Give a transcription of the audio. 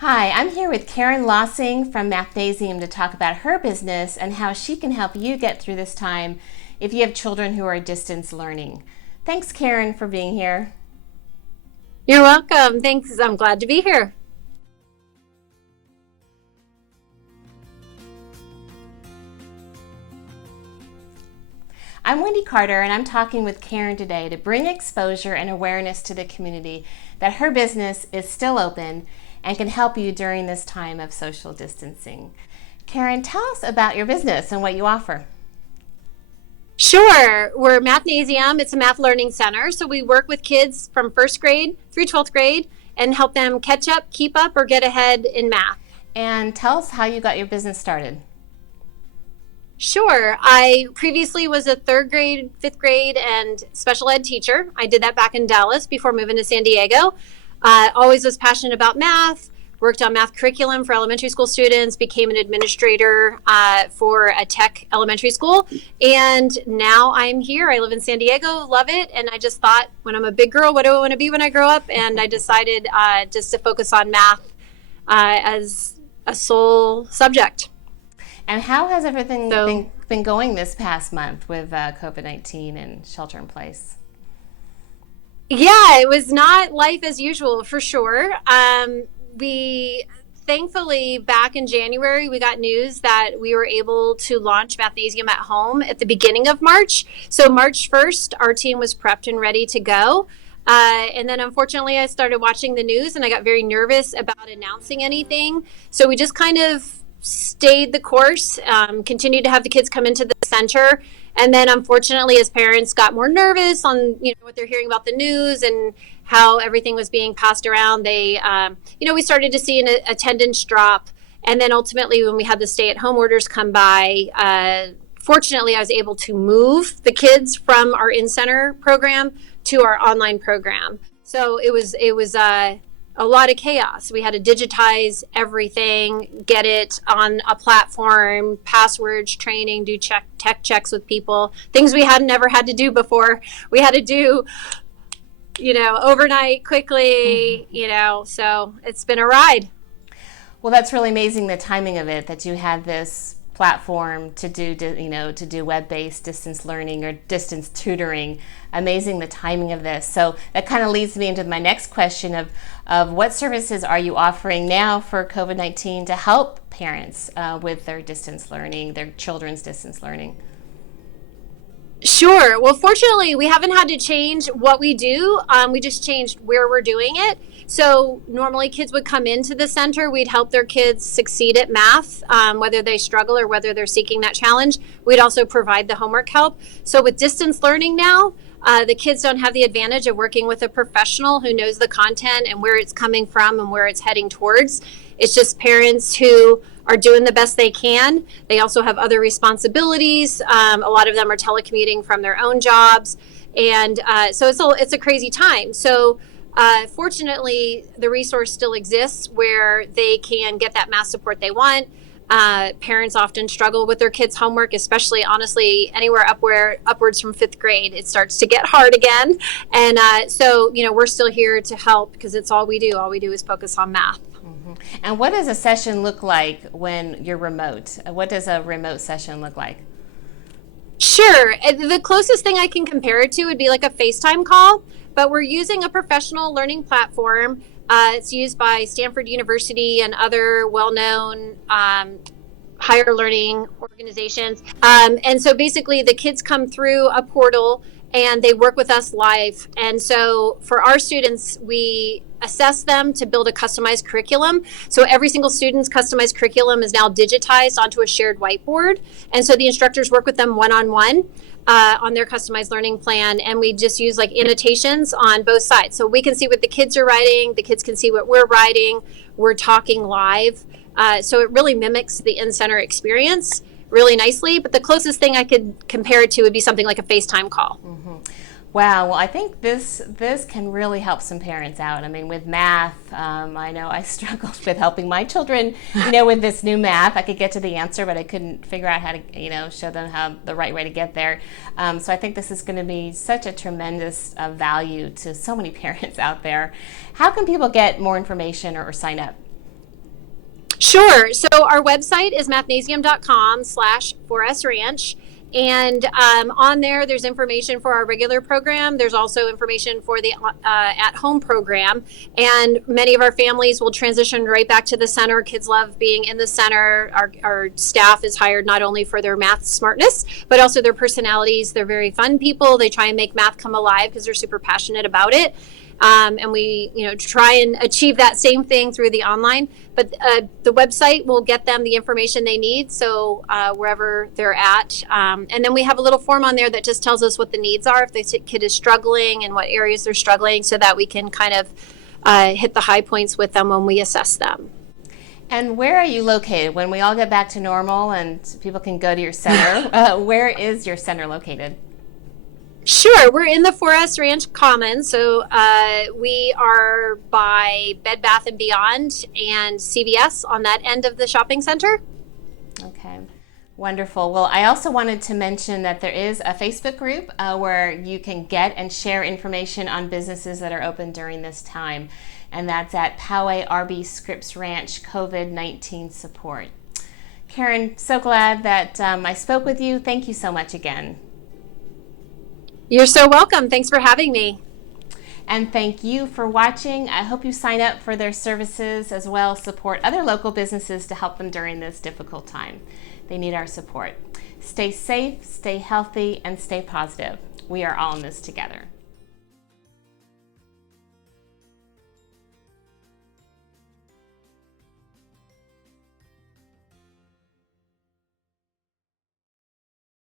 Hi, I'm here with Karen Lossing from Mathnasium to talk about her business and how she can help you get through this time if you have children who are distance learning. Thanks, Karen, for being here. You're welcome. Thanks. I'm glad to be here. I'm Wendy Carter, and I'm talking with Karen today to bring exposure and awareness to the community that her business is still open and can help you during this time of social distancing. Karen, tell us about your business and what you offer. Sure. We're Mathnasium. It's a math learning center. So we work with kids from first grade through 12th grade and help them catch up, keep up, or get ahead in math. And tell us how you got your business started. Sure. I previously was a third grade, fifth grade, and special ed teacher. I did that back in Dallas before moving to San Diego. Always was passionate about math, worked on math curriculum for elementary school students, became an administrator for a tech elementary school. And now I'm here. I live in San Diego, love it. And I just thought, when I'm a big girl, what do I want to be when I grow up? And I decided just to focus on math as a sole subject. And how has everything So been going this past month with COVID-19 and shelter in place? yeah, it was not life as usual for sure. We thankfully back in January we got news that we were able to launch Mathnasium at home at the beginning of March. So March 1st, our team was prepped and ready to go. And then unfortunately, I started watching the news and I got very nervous about announcing anything. So we just kind of stayed the course, continued to have the kids come into the center. And then unfortunately, as parents got more nervous on what they're hearing about the news and how everything was being passed around, they we started to see an attendance drop. And then ultimately, when we had the stay-at-home orders come by, fortunately, I was able to move the kids from our in-center program to our online program. So it was a lot of chaos. We had to digitize everything, get it on a platform, passwords, training, do tech checks with people, things we had never had to do before. We had to do, overnight, quickly, so it's been a ride. Well, that's really amazing, the timing of it, that you had this platform to do web-based distance learning or distance tutoring. Amazing, the timing of this. So that kind of leads me into my next question of what services are you offering now for COVID-19 to help parents with their distance learning, their children's distance learning? Sure. Well, fortunately, we haven't had to change what we do. We just changed where we're doing it. So normally kids would come into the center. We'd help their kids succeed at math, whether they struggle or whether they're seeking that challenge. We'd also provide the homework help. So with distance learning now, the kids don't have the advantage of working with a professional who knows the content and where it's coming from and where it's heading towards. It's just parents who are doing the best they can. They also have other responsibilities. A lot of them are telecommuting from their own jobs. And so it's a crazy time. So fortunately, the resource still exists where they can get that math support they want. Parents often struggle with their kids' homework, especially, honestly, anywhere upwards from fifth grade. It starts to get hard again. And so, we're still here to help because it's all we do. All we do is focus on math. And what does a session look like when you're remote? What does a remote session look like? Sure. The closest thing I can compare it to would be like a FaceTime call, but we're using a professional learning platform. It's used by Stanford University and other well-known higher learning organizations. And so basically the kids come through a portal and they work with us live. And so for our students, we assess them to build a customized curriculum. So every single student's customized curriculum is now digitized onto a shared whiteboard. And so the instructors work with them one-on-one on their customized learning plan. And we just use like annotations on both sides. So we can see what the kids are writing. The kids can see what we're writing. We're talking live. So it really mimics the in-center experience really nicely. But the closest thing I could compare it to would be something like a FaceTime call. Mm-hmm. Wow, well, I think this can really help some parents out. I mean, with math, I know I struggled with helping my children, with this new math. I could get to the answer, but I couldn't figure out how to, show them how the right way to get there. So I think this is going to be such a tremendous value to so many parents out there. How can people get more information or sign up? Sure. So our website is mathnasium.com/4sranch. And on there, there's information for our regular program. There's also information for the at-home program. And many of our families will transition right back to the center. Kids love being in the center. Our staff is hired not only for their math smartness, but also their personalities. They're very fun people. They try and make math come alive because they're super passionate about it. And we, try and achieve that same thing through the online. But the website will get them the information they need. So wherever they're at, and then we have a little form on there that just tells us what the needs are if the kid is struggling and what areas they're struggling, so that we can kind of hit the high points with them when we assess them. And where are you located? When we all get back to normal and people can go to your center, where is your center located? Sure. We're in the 4S Ranch Commons. So we are by Bed Bath & Beyond and CVS on that end of the shopping center. Okay. Wonderful. Well, I also wanted to mention that there is a Facebook group where you can get and share information on businesses that are open during this time. And that's at Poway RB Scripps Ranch COVID-19 Support. Karen, so glad that I spoke with you. Thank you so much again. You're so welcome. Thanks for having me. And thank you for watching. I hope you sign up for their services as well as support other local businesses to help them during this difficult time. They need our support. Stay safe, stay healthy, and stay positive. We are all in this together.